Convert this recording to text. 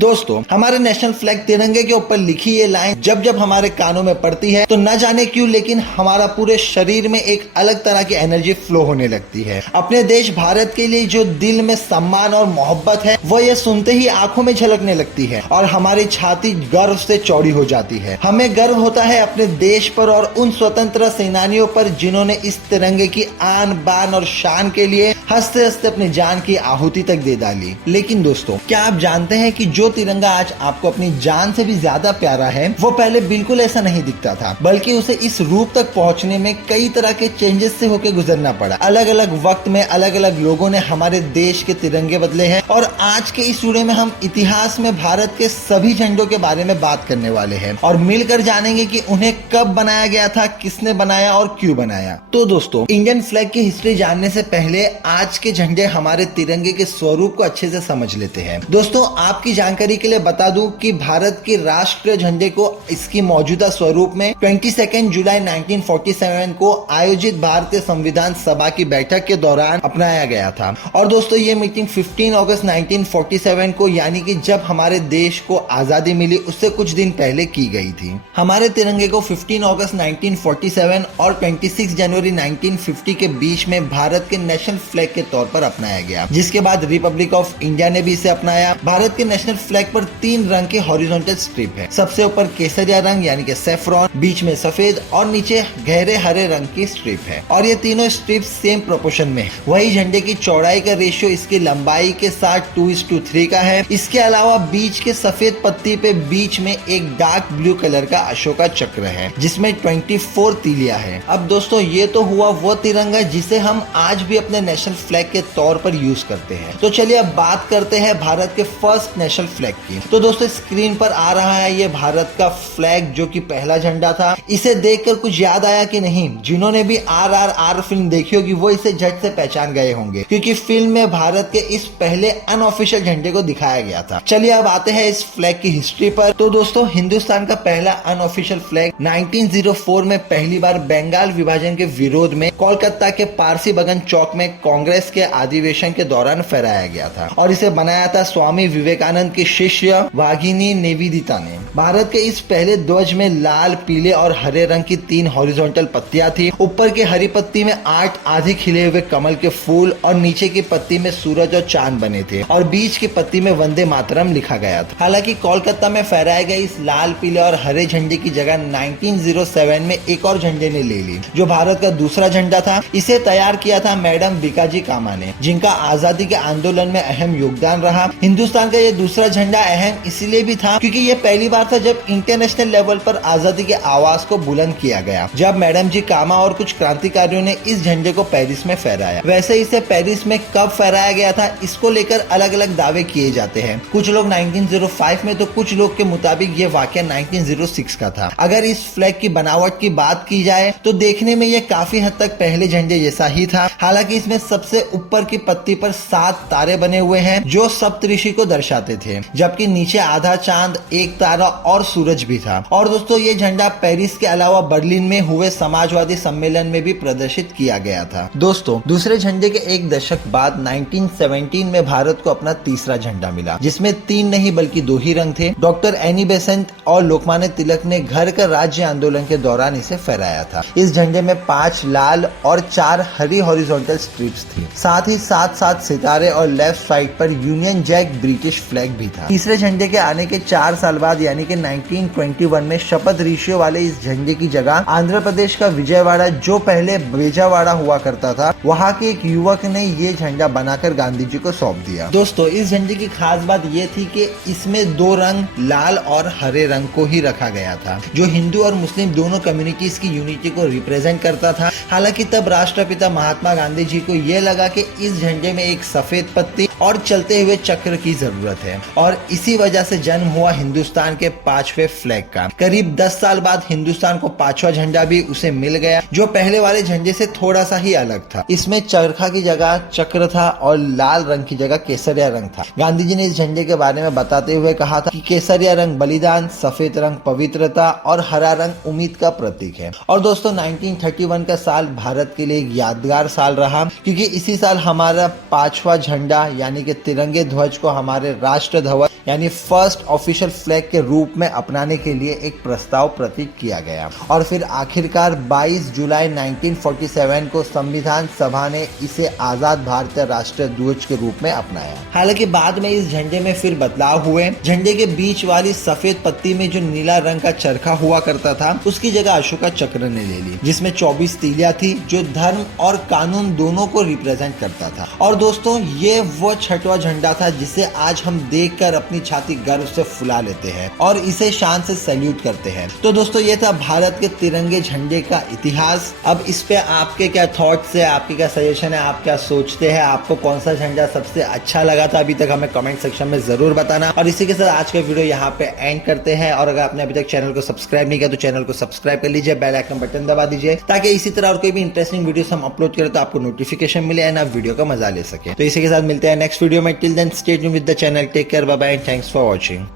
दोस्तों, हमारे national flag तिरंगे के ऊपर लिखी ये लाइन जब जब हमारे कानों में पड़ती है तो न जाने क्यों लेकिन हमारा पूरे शरीर में एक अलग तरह की एनर्जी फ्लो होने लगती है। अपने देश भारत के लिए जो दिल में सम्मान और मोहब्बत है वो ये सुनते ही आंखों में झलकने लगती है और हमारी छाती गर्व से चौड़ी हो जाती है। हमें गर्व होता है अपने देश पर और उन स्वतंत्रता सेनानियों पर जिन्होंने इस तिरंगे की आन बान और शान के लिए हंसते हंसते अपनी जान की आहुति तक दे डाली। लेकिन दोस्तों, क्या आप जानते हैं कि जो तिरंगा आज आपको अपनी जान से भी ज्यादा प्यारा है वो पहले बिल्कुल ऐसा नहीं दिखता था, बल्कि उसे इस रूप तक पहुंचने में कई तरह के चेंजेस से होकर गुजरना पड़ा। अलग अलग वक्त में अलग अलग लोगों ने हमारे देश के तिरंगे बदले हैं और आज के इस वीडियो में हम इतिहास में भारत के सभी झंडों के बारे में बात करने वाले हैं और मिलकर जानेंगे कि उन्हें कब बनाया गया था, किसने बनाया और क्यों बनाया। तो दोस्तों, इंडियन फ्लैग की हिस्ट्री जानने से पहले आज के झंडे हमारे तिरंगे के स्वरूप को अच्छे से समझ लेते हैं। दोस्तों, आपकी जानकारी के लिए बता दूं कि भारत के राष्ट्रीय झंडे को इसकी मौजूदा स्वरूप में 22 जुलाई 1947 को आयोजित भारतीय संविधान सभा की बैठक के दौरान अपनाया गया था। और दोस्तों, ये मीटिंग 15 अगस्त 1947 को यानी कि जब हमारे देश को आजादी मिली उससे कुछ दिन पहले की गई थी। हमारे तिरंगे को 15 अगस्त 1947 और 26 जनवरी 1950 के बीच में भारत के नेशनल फ्लैग के तौर पर अपनाया गया, जिसके बाद रिपब्लिक ऑफ इंडिया ने भी इसे अपनाया। भारत के नेशनल फ्लैग पर 3 रंग के हॉरिजॉन्टल स्ट्रिप है। सबसे ऊपर केसरिया रंग यानी कि सैफ्रॉन, बीच में सफेद और नीचे गहरे हरे रंग की स्ट्रिप है और ये तीनों स्ट्रिप सेम प्रोपोर्शन में है। वही झंडे की चौड़ाई का रेशियो इसकी लंबाई के साथ 2:3 का है। इसके अलावा बीच के सफेद पत्ती पे बीच में एक डार्क ब्लू कलर का अशोका चक्र है जिसमें 24 तीलियां है। अब दोस्तों, ये तो हुआ वो तिरंगा जिसे हम आज भी अपने नेशनल फ्लैग के तौर पर यूज करते हैं। तो चलिए अब बात करते हैं भारत के फर्स्ट नेशनल फ्लैग की। तो दोस्तों, स्क्रीन पर आ रहा है ये भारत का फ्लैग जो कि पहला झंडा था। इसे देखकर कुछ याद आया कि नहीं? जिन्होंने भी RRR फिल्म देखी होगी वो इसे झट से पहचान गए होंगे क्योंकि फिल्म में भारत के इस पहले अनऑफिशियल झंडे को दिखाया गया था। चलिए अब आते हैं इस फ्लैग की हिस्ट्री पर। तो दोस्तों, हिंदुस्तान का पहला अनऑफिशियल फ्लैग 1904 में पहली बार बंगाल विभाजन के विरोध में कोलकाता के पारसी बगन चौक में कांग्रेस के अधिवेशन के दौरान फहराया गया था और इसे बनाया था स्वामी विवेकानंद की शिष्य वाघिनी निवेदिता ने। भारत के इस पहले ध्वज में लाल, पीले और हरे रंग की 3 हॉरिजॉन्टल पत्तियां थी। ऊपर की हरी पत्ती में 8 आधे खिले हुए कमल के फूल और नीचे की पत्ती में सूरज और चांद बने थे और बीच की पत्ती में वंदे मातरम लिखा गया था। हालांकि कोलकाता में फहराए गए इस लाल, पीले और हरे झंडे की जगह 1907 में एक और झंडे ने ले ली जो भारत का दूसरा झंडा था। इसे तैयार किया था मैडम भिकाजी कामा ने, जिनका आजादी के आंदोलन में अहम योगदान रहा। हिंदुस्तान का ये दूसरा झंडा अहम इसलिए भी था क्योंकि ये पहली बार था जब इंटरनेशनल लेवल पर आजादी के आवाज को बुलंद किया गया, जब मैडम जी कामा और कुछ क्रांतिकारियों ने इस झंडे को पेरिस में फहराया। वैसे इसे पेरिस में कब फहराया गया था इसको लेकर अलग अलग दावे किए जाते हैं। कुछ लोग 1905 में तो कुछ लोग के मुताबिक ये वाकया 1906 का था। अगर इस फ्लैग की बनावट की बात की जाए तो देखने में ये काफी हद तक पहले झंडे जैसा ही था। हालांकि इसमें सबसे ऊपर की पत्ती पर 7 तारे बने हुए हैं जो सप्तऋषि को दर्शाते थे, जबकि नीचे आधा चांद, एक तारा और सूरज भी था। और दोस्तों, ये झंडा पेरिस के अलावा बर्लिन में हुए समाजवादी सम्मेलन में भी प्रदर्शित किया गया था। दोस्तों, दूसरे झंडे के एक दशक बाद 1917 में भारत को अपना तीसरा झंडा मिला जिसमें 3 नहीं बल्कि 2 ही रंग थे। डॉक्टर एनी बेसेंट और लोकमान्य तिलक ने घर का राज्य आंदोलन के दौरान इसे फहराया था। इस झंडे में 5 लाल और 4 हरी हॉरिजॉन्टल स्ट्रिप्स थी। साथ ही 7 सितारे और लेफ्ट साइड पर यूनियन जैक ब्रिटिश फ्लैग भी था। तीसरे झंडे के आने के 4 साल बाद यानी कि 1921 में शपथ ऋषियों वाले इस झंडे की जगह आंध्र प्रदेश का विजयवाड़ा, जो पहले बेजावाड़ा हुआ करता था, वहाँ के एक युवक ने ये झंडा बनाकर गांधी जी को सौंप दिया। दोस्तों, इस झंडे की खास बात ये थी कि इसमें 2 रंग, लाल और हरे रंग को ही रखा गया था जो हिंदू और मुस्लिम दोनों कम्युनिटीज की यूनिटी को रिप्रेजेंट करता था। हालांकि तब राष्ट्रपिता महात्मा गांधी जी को यह लगा कि इस झंडे में एक सफेद पत्ती और चलते हुए चक्र की जरूरत है और इसी वजह से जन्म हुआ हिंदुस्तान के 5वें फ्लैग का। करीब 10 साल बाद हिंदुस्तान को 5वां झंडा भी उसे मिल गया जो पहले वाले झंडे से थोड़ा सा ही अलग था। इसमें चरखा की जगह चक्र था और लाल रंग की जगह केसरिया रंग था। गांधी जी ने इस झंडे के बारे में बताते हुए कहा था कि केसरिया रंग बलिदान, सफेद रंग पवित्रता और हरा रंग उम्मीद का प्रतीक है। और दोस्तों, 1931 का साल भारत के लिए एक यादगार साल रहा क्योंकि इसी साल हमारा 5वां झंडा यानी कि तिरंगे ध्वज को हमारे राष्ट्र ध्वज यानी फर्स्ट ऑफिशियल फ्लैग के रूप में अपनाने के लिए एक प्रस्ताव प्रतीत किया गया और फिर आखिरकार 22 जुलाई 1947 को संविधान सभा ने इसे आजाद भारतीय राष्ट्रीय ध्वज के रूप में अपनाया। हालांकि बाद में इस झंडे में फिर बदलाव हुए। झंडे के बीच वाली सफेद पत्ती में जो नीला रंग का चरखा हुआ करता था उसकी जगह अशोका चक्र ने ले ली, जिसमें 24 तीलियां थी जो धर्म और कानून दोनों को रिप्रेजेंट करता था। और दोस्तों ये वो छठवां झंडा था जिसे आज हम देखकर अपनी छाती गर्व से फुला लेते हैं और इसे शान से सैल्यूट करते हैं। तो दोस्तों ये था भारत के तिरंगे झंडे का इतिहास। अब इस पे आपके क्या थॉट्स है, आपके क्या सजेशन है, आप क्या सोचते हैं, आपको कौन सा झंडा सबसे अच्छा लगा था अभी तक हमें कमेंट सेक्शन में जरूर बताना। और इसी के साथ आज का वीडियो यहाँ पे एंड करते हैं। और अगर आपने अभी तक चैनल को सब्सक्राइब नहीं किया तो चैनल को सब्सक्राइब कर लीजिए, बेल आइकन बटन दबा दीजिए ताकि इसी तरह और कोई भी इंटरेस्टिंग वीडियोस हम अपलोड करें तो आपको नोटिफिकेशन मिले एंड आप वीडियो का मजा ले सके। तो इसी के साथ मिलते हैं नेक्स्ट वीडियो में। Till then stay tuned with the channel, take care, bye bye and thanks for watching.